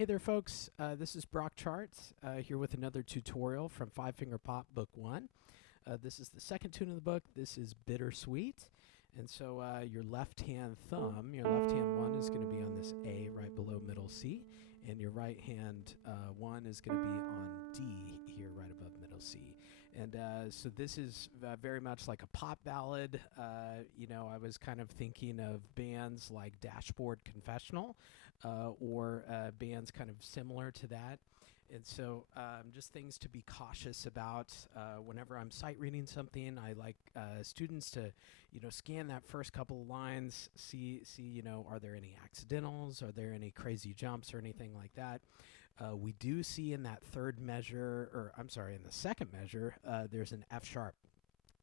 Hey there, folks. This is Brock Charts here with another tutorial from Five Finger Pop Book 1. This is the second tune of the book. This is Bittersweet. And so your left-hand thumb, your left-hand 1 is going to be on this A right below middle C. And your right-hand 1 is going to be on D here right above middle C. And so this is very much like a pop ballad. I was kind of thinking of bands like Dashboard Confessional or bands kind of similar to that. And so just things to be cautious about whenever I'm sight reading something. I like students to, scan that first couple of lines, see, are there any accidentals? Are there any crazy jumps or anything like that? We do see in that in the second measure, there's an F sharp.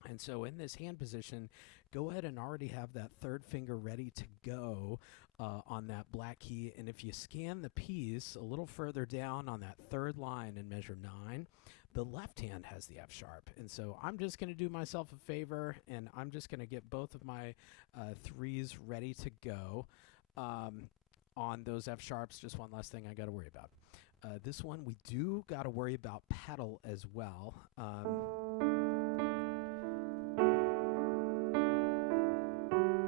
And so in this hand position, go ahead and already have that third finger ready to go on that black key. And if you scan the piece a little further down on that third line in measure 9, the left hand has the F sharp. And so I'm just going to do myself a favor, and I'm just going to get both of my threes ready to go on those F sharps. Just one last thing I got to worry about. This one, we do got to worry about pedal as well.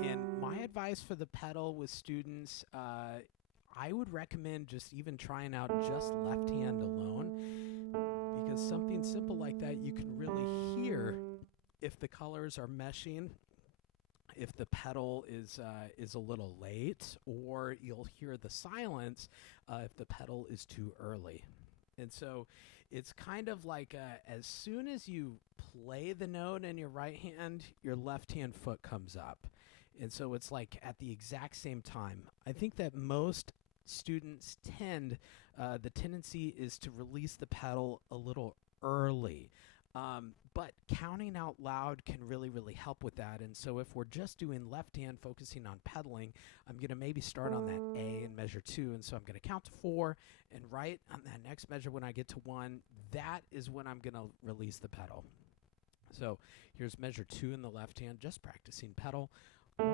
And my advice for the pedal with students, I would recommend just even trying out just left hand alone, because something simple like that, you can really hear if the colors are meshing, if the pedal is a little late, or you'll hear the silence if the pedal is too early. And so it's kind of like as soon as you play the note in your right hand, your left hand foot comes up. And so it's like at the exact same time. I think that most students the tendency is to release the pedal a little early. But counting out loud can really, really help with that. And so if we're just doing left hand focusing on pedaling, I'm going to maybe start on that A in measure 2. And so I'm going to count to 4. And right on that next measure, when I get to 1, that is when I'm going to release the pedal. So here's measure 2 in the left hand, just practicing pedal. 1,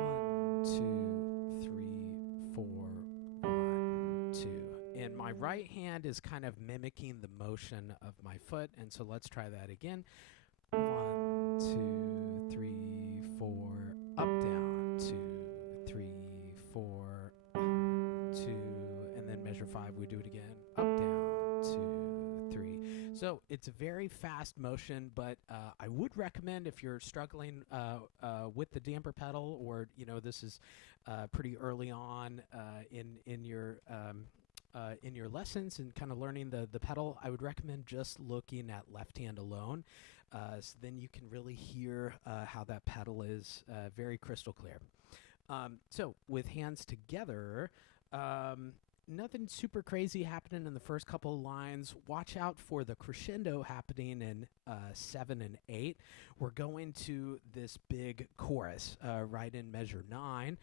2, 3, 4, 1, 2. And my right hand is kind of mimicking the motion of my foot. And so let's try that again. 1, 2, 3, 4, up, down, 2, 3, 4, 2, and then measure 5, we do it again, up, down, 2, 3. So it's a very fast motion, but I would recommend if you're struggling with the damper pedal, or this is pretty early on in your lessons and kind of learning the pedal, I would recommend just looking at left hand alone. So then you can really hear how that pedal is very crystal clear. So with hands together, nothing super crazy happening in the first couple of lines. Watch out for the crescendo happening in 7 and 8. We're going to this big chorus right in measure 9.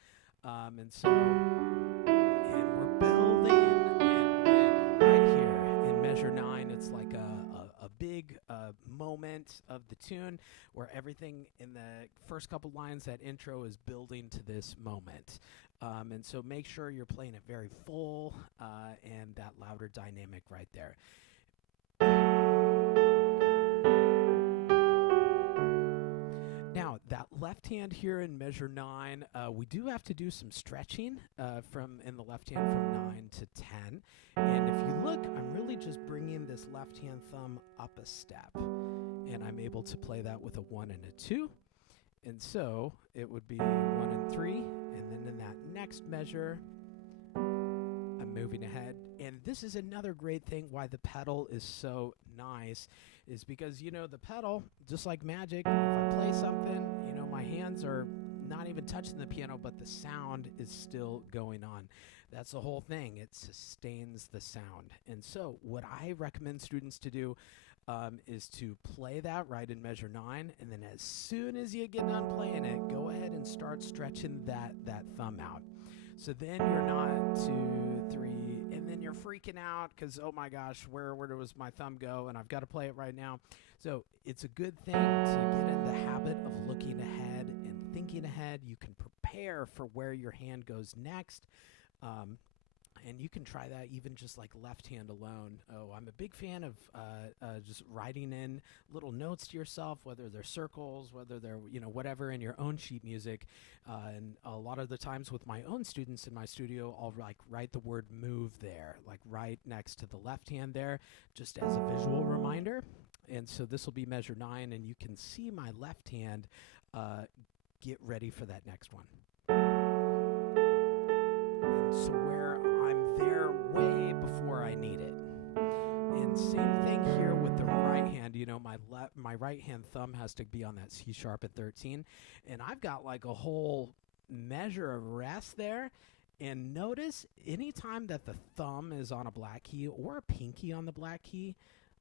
And we're building, and right here in measure 9, it's like a big moment of the tune where everything in the first couple lines, that intro, is building to this moment. And so make sure you're playing it very full and that louder dynamic right there. Now, that left hand here in measure 9, we do have to do some stretching in the left hand from 9 to 10. And if you look, I'm really just bringing this left hand thumb up a step. And I'm able to play that with a 1 and a 2. And so it would be 1 and 3. And then in that next measure, I'm moving ahead. And this is another great thing why the pedal is so nice, is because, the pedal, just like magic, if I play something, my hands are not even touching the piano, but the sound is still going on. That's the whole thing. It sustains the sound. And so what I recommend students to do is to play that right in measure 9, and then as soon as you get done playing it, go ahead and start stretching that thumb out. So then you're not 2, 3, and then you're freaking out because, oh my gosh, where does my thumb go? And I've got to play it right now. So it's a good thing to get in the habit of looking ahead and thinking ahead. You can prepare for where your hand goes next. And you can try that even just like left hand alone. Oh, I'm a big fan of just writing in little notes to yourself, whether they're circles, whether they're, whatever in your own sheet music. And a lot of the times with my own students in my studio, I'll like write the word move there, like right next to the left hand there, just as a visual reminder. And so this will be measure 9, and you can see my left hand get ready for that next one. And so where I'm there way before I need it. And same thing here with the right hand. My right hand thumb has to be on that C sharp at 13, and I've got like a whole measure of rest there. And notice anytime that the thumb is on a black key or a pinky on the black key,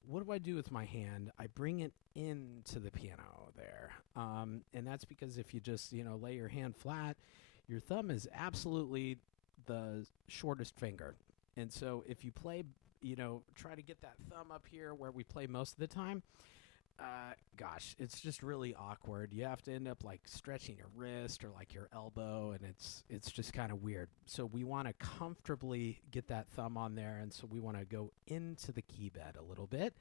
what do I do with my hand? I bring it into the piano there. And that's because if you just, lay your hand flat, your thumb is absolutely the shortest finger. And so if you play, try to get that thumb up here where we play most of the time, gosh, it's just really awkward. You have to end up like stretching your wrist or like your elbow, and it's just kind of weird. So we want to comfortably get that thumb on there, and so we want to go into the key bed a little bit.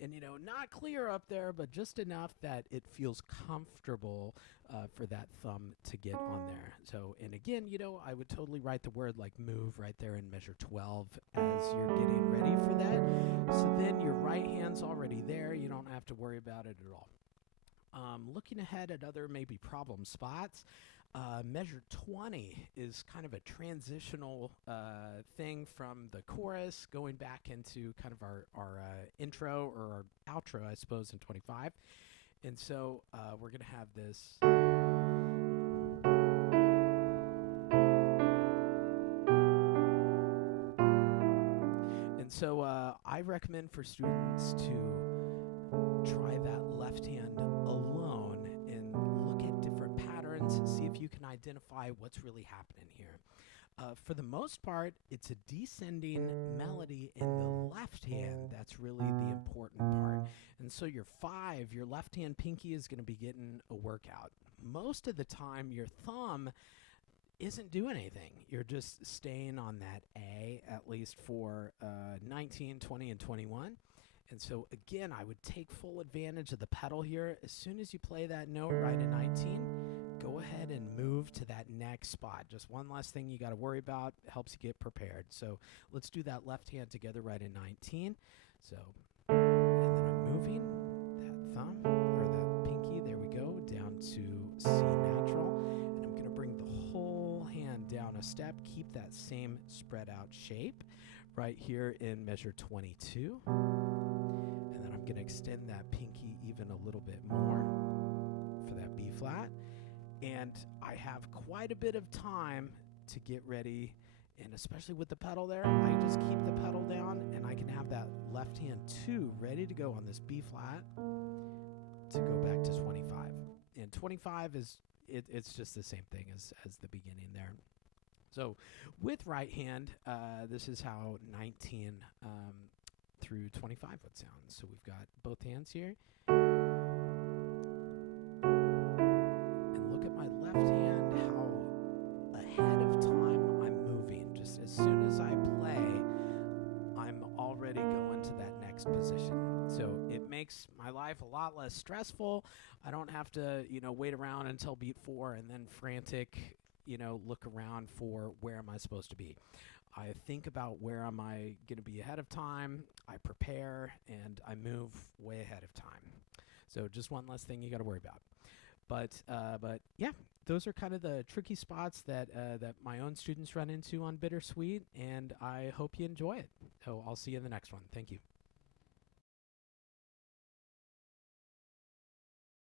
And, not clear up there, but just enough that it feels comfortable for that thumb to get on there. So, and again, I would totally write the word like move right there in measure 12 as you're getting ready for that. So then your right hand's already there. You don't have to worry about it at all. Looking ahead at other maybe problem spots, measure 20 is kind of a transitional thing from the chorus going back into kind of our intro or our outro, I suppose, in 25. And so we're going to have this. And so I recommend for students to try that left hand alone and look at different patterns, see if you can identify what's really happening here. For the most part, it's a descending melody in the left hand. That's really the important part. And so your 5, your left hand pinky is going to be getting a workout. Most of the time, your thumb isn't doing anything. You're just staying on that A, at least for 19, 20, and 21. And so again, I would take full advantage of the pedal here. As soon as you play that note right at 19, go ahead and move to that next spot. Just one less thing you got to worry about. Helps you get prepared. So let's do that left hand together right at 19. So, and then I'm moving that thumb, or that pinky, there we go, down to C natural. And I'm going to bring the whole hand down a step. Keep that same spread out shape right here in measure 22. And then I'm going to extend that pinky even a little bit more for that B flat. And I have quite a bit of time to get ready, and especially with the pedal there, I just keep the pedal down and I can have that left hand 2 ready to go on this B flat to go back to 25. And 25 is, it's just the same thing as the beginning there. So with right hand, this is how 19 through 25 would sound. So we've got both hands here. And look at my left hand, how ahead of time I'm moving. Just as soon as I play, I'm already going to that next position. So it makes my life a lot less stressful. I don't have to, wait around until beat 4 and then frantic, look around for where am I supposed to be. I think about where am I going to be ahead of time, I prepare, and I move way ahead of time. So just one less thing you got to worry about. But yeah, those are kind of the tricky spots that my own students run into on Bittersweet, and I hope you enjoy it. So I'll see you in the next one. Thank you.